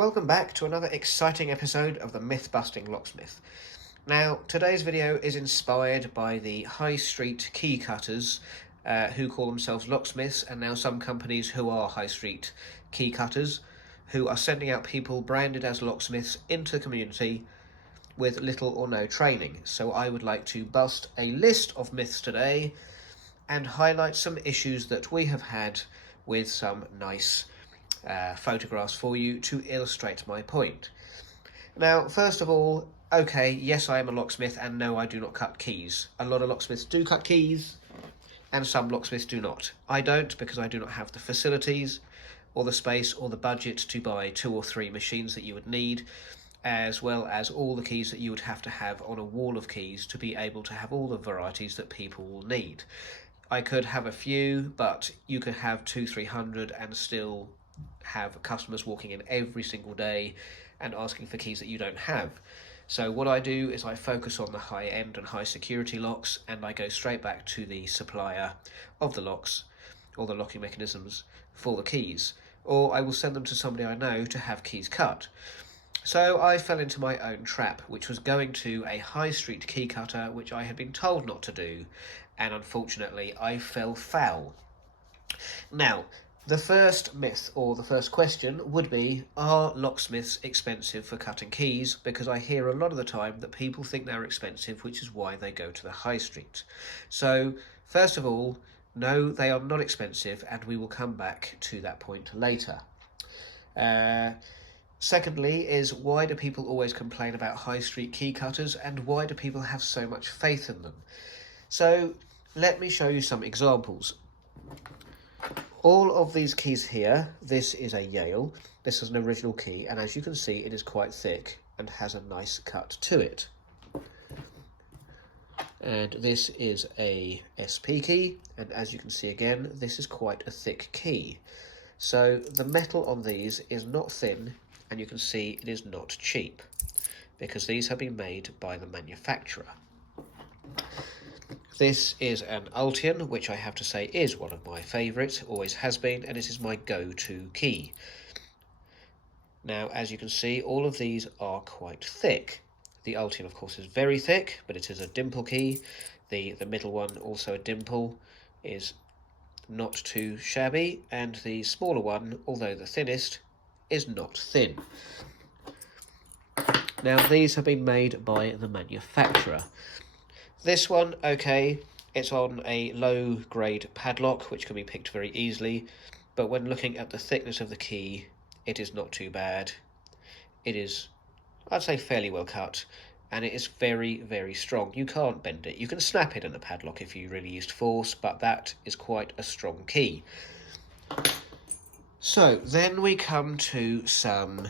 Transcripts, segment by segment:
Welcome back to another exciting episode of the Myth-Busting Locksmith. Now, today's video is inspired by the high street key cutters who call themselves locksmiths, and now some companies who are high street key cutters who are sending out people branded as locksmiths into the community with little or no training. So I would like to bust a list of myths today and highlight some issues that we have had with some nice photographs for you to illustrate my point. Now, first of all, okay, yes, I am a locksmith, and no, I do not cut keys. A lot of locksmiths do cut keys, and some locksmiths do not. I don't, because I do not have the facilities or the space or the budget to buy 2 or 3 machines that you would need, as well as all the keys that you would have to have on a wall of keys to be able to have all the varieties that people will need. I could have a few, but you could have 200-300 and still have customers walking in every single day and asking for keys that you don't have. So what I do is I focus on the high end and high security locks, and I go straight back to the supplier of the locks or the locking mechanisms for the keys, or I will send them to somebody I know to have keys cut. So I fell into my own trap, which was going to a high street key cutter, which I had been told not to do, and unfortunately I fell foul. Now, the first myth, or the first question, would be, are locksmiths expensive for cutting keys? Because I hear a lot of the time that people think they're expensive, which is why they go to the high street. So, first of all, no, they are not expensive, and we will come back to that point later. Secondly is, why do people always complain about high street key cutters, and why do people have so much faith in them? So, let me show you some examples. All of these keys here, this is a Yale, this is an original key, and as you can see it is quite thick and has a nice cut to it. And this is a SP key, and as you can see again, this is quite a thick key. So the metal on these is not thin, and you can see it is not cheap, because these have been made by the manufacturer. This is an Ultian, which I have to say is one of my favourites, always has been, and this is my go-to key. Now, as you can see, all of these are quite thick. The Ultian, of course, is very thick, but it is a dimple key. The middle one, also a dimple, is not too shabby, and the smaller one, although the thinnest, is not thin. Now, these have been made by the manufacturer. This one, okay, it's on a low-grade padlock, which can be picked very easily, but when looking at the thickness of the key, it is not too bad. It is, I'd say, fairly well cut, and it is very, very strong. You can't bend it. You can snap it in a padlock if you really used force, but that is quite a strong key. So, then we come to some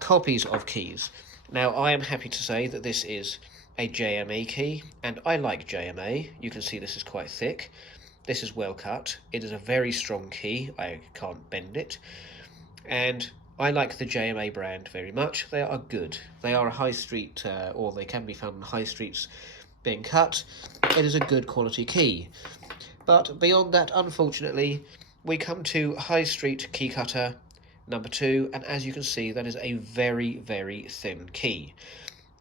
copies of keys. Now, I am happy to say that this is a JMA key, and I like JMA. You can see this is quite thick. This is well cut. It is a very strong key. I can't bend it. And I like the JMA brand very much. They are good. They are a high street, or they can be found on high streets being cut. It is a good quality key. But beyond that, unfortunately, we come to high street key cutter number 2, and as you can see, that is a very, very thin key.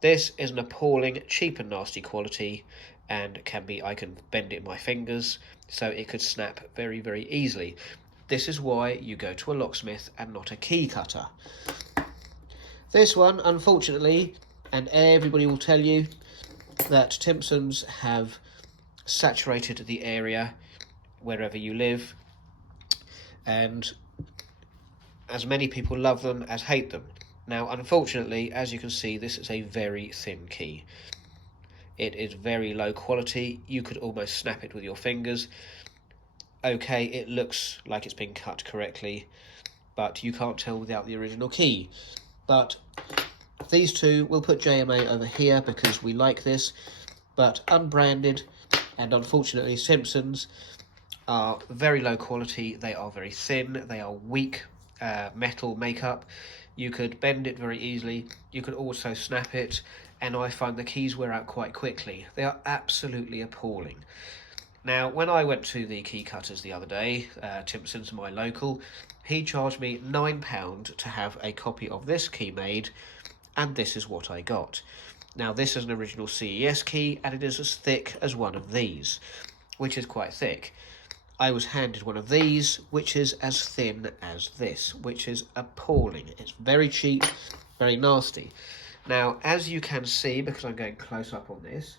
This is an appalling, cheap and nasty quality, and I can bend it in my fingers, so it could snap very, very easily. This is why you go to a locksmith and not a key cutter. This one, unfortunately, and everybody will tell you that Timpsons have saturated the area wherever you live, and as many people love them as hate them. Now, unfortunately, as you can see, this is a very thin key. It is very low quality. You could almost snap it with your fingers. Okay, it looks like it's been cut correctly, but you can't tell without the original key. But these two, we'll put JMA over here because we like this, but unbranded, and unfortunately Simpsons are very low quality. They are very thin. They are weak metal makeup. You could bend it very easily. You could also snap it, and I find the keys wear out quite quickly. They are absolutely appalling. Now, when I went to the key cutters the other day, Timpson's, my local, he charged me £9 to have a copy of this key made, and this is what I got. Now, this is an original CES key, and it is as thick as one of these, which is quite thick. I was handed one of these, which is as thin as this, which is appalling. It's very cheap, very nasty. Now, as you can see, because I'm going close up on this,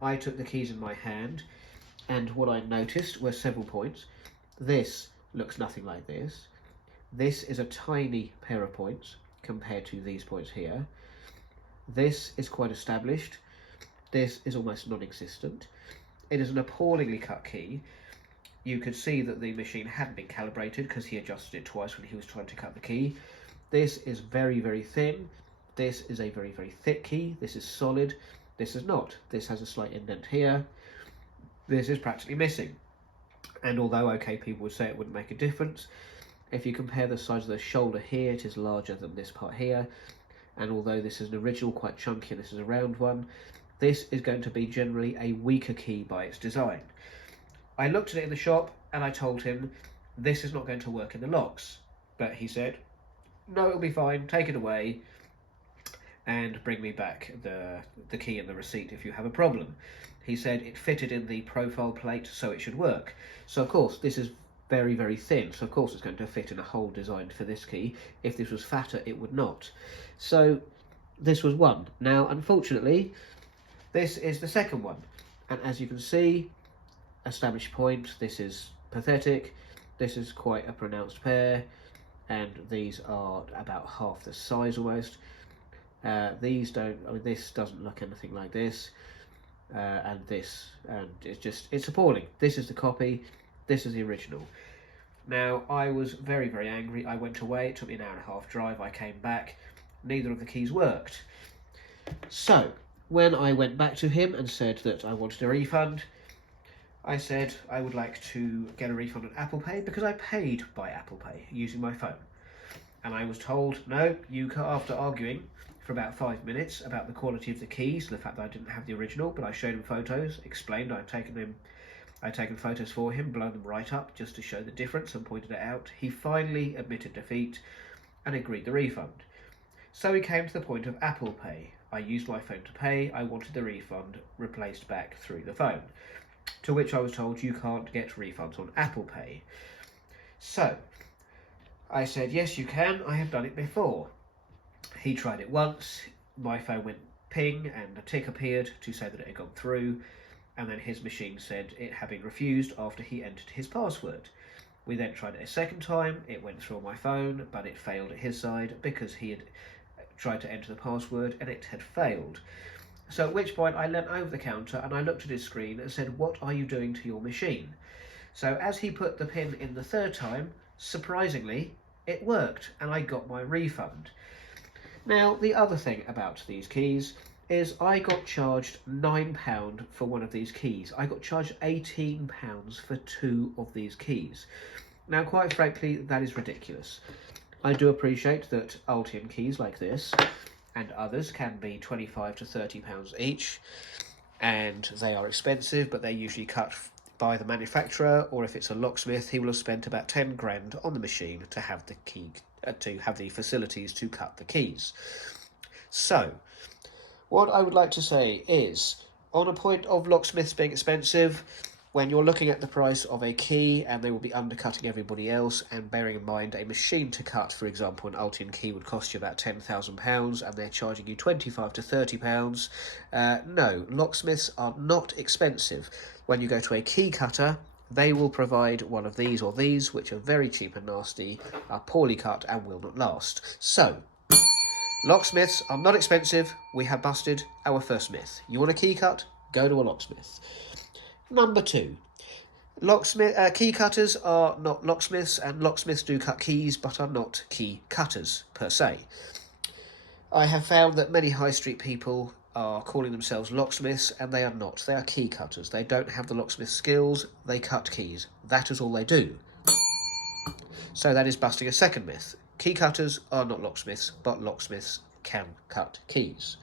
I took the keys in my hand, and what I noticed were several points. This looks nothing like this. This is a tiny pair of points compared to these points here. This is quite established. This is almost non-existent. It is an appallingly cut key. You could see that the machine hadn't been calibrated because he adjusted it twice when he was trying to cut the key. This is very, very thin. This is a very, very thick key. This is solid. This is not. This has a slight indent here. This is practically missing. And although, okay, people would say it wouldn't make a difference, if you compare the size of the shoulder here, it is larger than this part here. And although this is an original, quite chunky, and this is a round one, this is going to be generally a weaker key by its design. I looked at it in the shop and I told him, this is not going to work in the locks. But he said, no, it'll be fine, take it away and bring me back the key and the receipt if you have a problem. He said it fitted in the profile plate, so it should work. So of course, this is very, very thin, so of course it's going to fit in a hole designed for this key. If this was fatter, it would not. So this was one. Now, unfortunately, this is the second one. And as you can see, established point, this is pathetic. This is quite a pronounced pair, and these are about half the size almost. These don't, I mean, this doesn't look anything like this, and this, and it's appalling. This is the copy, this is the original. Now, I was very, very angry. I went away, it took me an hour and a half drive, I came back, neither of the keys worked. So, when I went back to him and said that I wanted a refund, I said I would like to get a refund on Apple Pay because I paid by Apple Pay using my phone. And I was told, no, you can't, after arguing for about 5 minutes about the quality of the keys, the fact that I didn't have the original, but I showed him photos, explained I'd taken photos for him, blown them right up just to show the difference and pointed it out. He finally admitted defeat and agreed the refund. So we came to the point of Apple Pay. I used my phone to pay, I wanted the refund replaced back through the phone. To which I was told you can't get refunds on Apple Pay. So I said, yes, you can, I have done it before. He tried it once, my phone went ping and a tick appeared to say that it had gone through, and then his machine said it had been refused after he entered his password. We then tried it a second time, it went through on my phone, but it failed at his side because he had tried to enter the password and it had failed. So at which point I leant over the counter and I looked at his screen and said, what are you doing to your machine? So as he put the pin in the third time, surprisingly, it worked and I got my refund. Now, the other thing about these keys is I got charged £9 for one of these keys. I got charged £18 for 2 of these keys. Now, quite frankly, that is ridiculous. I do appreciate that Altium keys like this and others can be £25 to £30 each, and they are expensive, but they're usually cut by the manufacturer, or if it's a locksmith, he will have spent about 10 grand on the machine to have the key, to have the facilities to cut the keys. So, what I would like to say is, on a point of locksmiths being expensive, when you're looking at the price of a key and they will be undercutting everybody else, and bearing in mind a machine to cut, for example, an Altium key would cost you about £10,000 and they're charging you £25 to £30, no, locksmiths are not expensive. When you go to a key cutter, they will provide one of these or these, which are very cheap and nasty, are poorly cut and will not last. So, locksmiths are not expensive. We have busted our first myth. You want a key cut? Go to a locksmith. Number 2, key cutters are not locksmiths, and locksmiths do cut keys but are not key cutters per se. I have found that many high street people are calling themselves locksmiths, and they are not. They are key cutters. They don't have the locksmith skills, they cut keys. That is all they do. So that is busting a second myth. Key cutters are not locksmiths, but locksmiths can cut keys.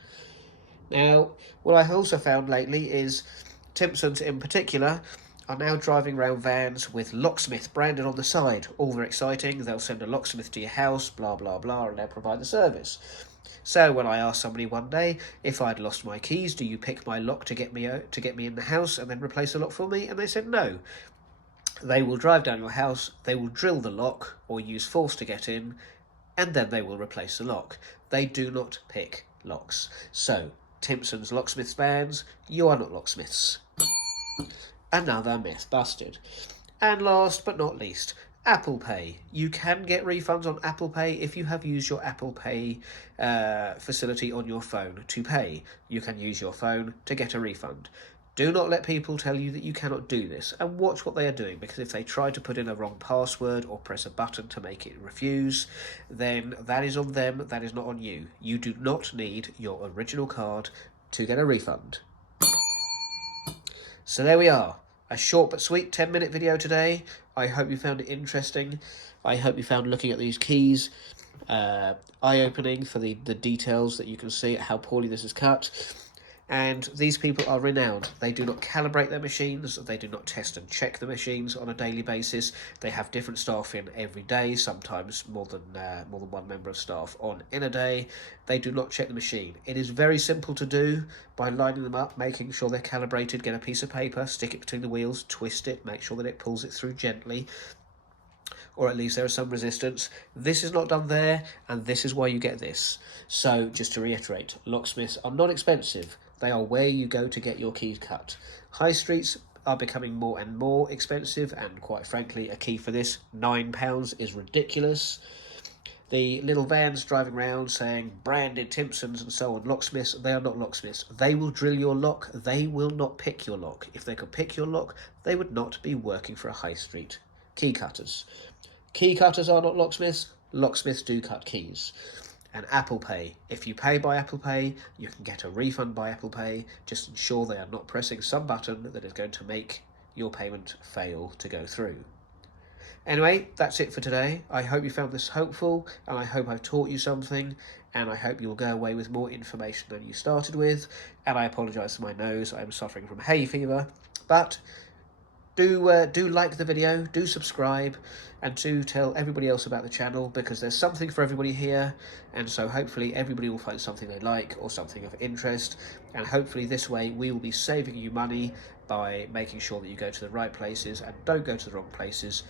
Now, what I have also found lately is Timpsons in particular are now driving around vans with locksmith branded on the side. All very exciting. They'll send a locksmith to your house, blah, blah, blah, and they'll provide the service. So when I asked somebody one day if I'd lost my keys, do you pick my lock to get me in the house and then replace the lock for me? And they said no. They will drive down your house, they will drill the lock or use force to get in, and then they will replace the lock. They do not pick locks. So, Timpson's locksmiths vans, you are not locksmiths. Another myth busted. And last but not least, Apple Pay. You can get refunds on Apple Pay if you have used your Apple Pay facility on your phone to pay. You can use your phone to get a refund. Do not let people tell you that you cannot do this, and watch what they are doing, because if they try to put in a wrong password or press a button to make it refuse, then that is on them, that is not on you. You do not need your original card to get a refund. So there we are. A short but sweet 10-minute video today. I hope you found it interesting. I hope you found looking at these keys eye-opening for the details that you can see, how poorly this is cut. And these people are renowned. They do not calibrate their machines. They do not test and check the machines on a daily basis. They have different staff in every day, sometimes more than one member of staff in a day. They do not check the machine. It is very simple to do by lining them up, making sure they're calibrated. Get a piece of paper, stick it between the wheels, twist it, make sure that it pulls it through gently, or at least there is some resistance. This is not done there, and this is why you get this. So, just to reiterate, locksmiths are not expensive. They are where you go to get your keys cut. High streets are becoming more and more expensive, and quite frankly, a key for this, £9, is ridiculous. The little vans driving around saying branded Timpsons and so on, locksmiths, they are not locksmiths. They will drill your lock, they will not pick your lock. If they could pick your lock, they would not be working for a high street. Key cutters. Key cutters are not locksmiths, locksmiths do cut keys. And Apple Pay. If you pay by Apple Pay, you can get a refund by Apple Pay. Just ensure they are not pressing some button that is going to make your payment fail to go through. Anyway, that's it for today. I hope you found this helpful, and I hope I've taught you something, and I hope you will go away with more information than you started with. And I apologise for my nose. I'm suffering from hay fever. But do like the video, do subscribe, and do tell everybody else about the channel, because there's something for everybody here, and so hopefully everybody will find something they like or something of interest, and hopefully this way we will be saving you money by making sure that you go to the right places and don't go to the wrong places.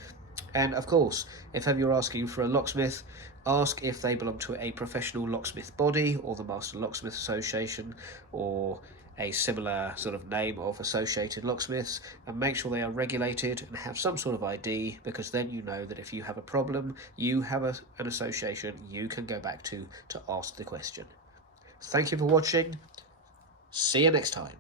And of course, if ever you're asking for a locksmith, ask if they belong to a professional locksmith body or the Master Locksmith Association or a similar sort of name of associated locksmiths, and make sure they are regulated and have some sort of ID, because then you know that if you have a problem, you have an association you can go back to ask the question. Thank you for watching. See you next time.